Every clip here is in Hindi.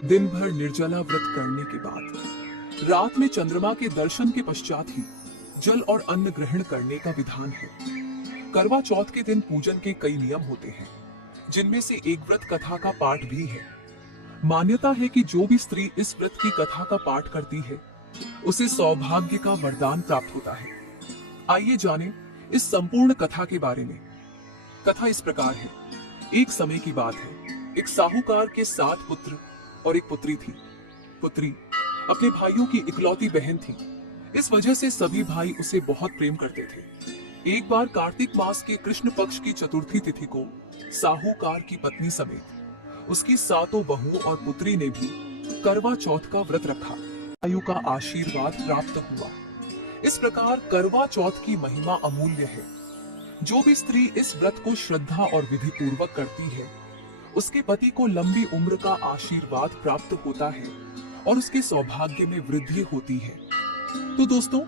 दिन भर निर्जला व्रत करने के बाद रात में चंद्रमा के दर्शन के पश्चात ही जल और अन्न ग्रहण करने का विधान है। करवा चौथ के दिन पूजन के कई नियम होते हैं, जिनमें से एक व्रत कथा का पाठ भी है। मान्यता है कि जो भी स्त्री इस व्रत की कथा का पाठ करती है, उसे सौभाग्य का वरदान प्राप्त होता है। आइए जानें इस संपूर्ण कथा के बारे में। कथा इस प्रकार है। एक समय की बात है, एक साहूकार के 7 पुत्र और एक पुत्री थी। पुत्री अपने भाइयों की इकलौती बहन थी। इस वजह से सभी भाई उसे बहुत प्रेम करते थे। एक बार कार्तिक मास के कृष्ण पक्ष की चतुर्थी तिथि को साहूकार की पत्नी समेत उसकी 7 बहुओं और पुत्री ने भी करवा चौथ का व्रत रखा। आयु का आशीर्वाद प्राप्त हुआ। इस प्रकार करवा चौथ की महिमा अमूल्य है। जो भी स्त्री इस व्रत को श्रद्धा और विधि पूर्वक करती है, उसके पति को लंबी उम्र का आशीर्वाद प्राप्त होता है और उसके सौभाग्य में वृद्धि होती है। तो दोस्तों,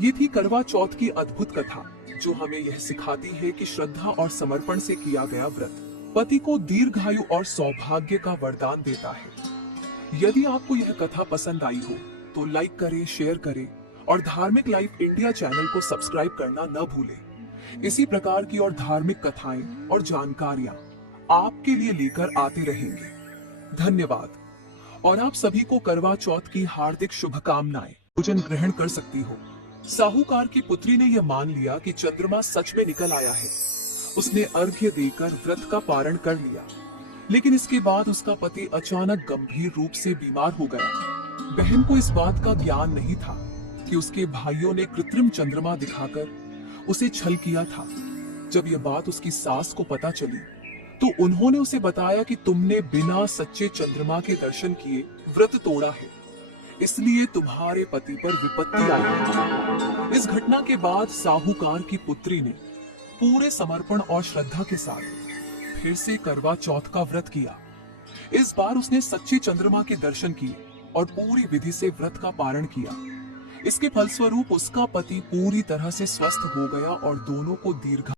ये थी करवा चौथ की अद्भुत कथा, जो हमें यह सिखाती है कि श्रद्धा और समर्पण से किया गया व्रत पति को दीर्घायु और सौभाग्य का वरदान देता है। यदि आपको यह कथा पसंद आई हो तो लाइक करें, शेयर करें और धार्मिक लाइफ इंडिया चैनल को सब्सक्राइब करना न भूलें। इसी प्रकार की और धार्मिक कथाएं और जानकारियां आपके लिए लेकर आते रहेंगे। धन्यवाद। और आप सभी को करवा चौथ की हार्दिक शुभकामनाएं। भोजन ग्रहण कर सकती हो। साहूकार की पुत्री ने यह मान लिया कि चंद्रमा सच में निकल आया है। उसने अर्घ्य देकर व्रत का पारण कर लिया, लेकिन इसके बाद उसका पति अचानक गंभीर रूप से बीमार हो गया। बहन को इस बात का ज्ञान नहीं था कि उसके भाइयों ने कृत्रिम चंद्रमा दिखाकर उसे छल किया था। जब यह बात उसकी सास को पता चली, तो उन्होंने उसे बताया कि तुमने बिना सच्चे चंद्रमा के दर्शन किए व्रत तोड़ा है, इसलिए तुम्हारे पति पर विपत्ति आई है। इस घटना के बाद साहूकार की पुत्री ने पूरे समर्पण और श्रद्धा के साथ फिर से करवा चौथ का व्रत किया। इस बार उसने सच्चे चंद्रमा के दर्शन किए और पूरी विधि से व्रत का पारण किया। इसके फलस्वरूप उसका पति पूरी तरह से स्वस्थ हो गया और दोनों को दीर्घ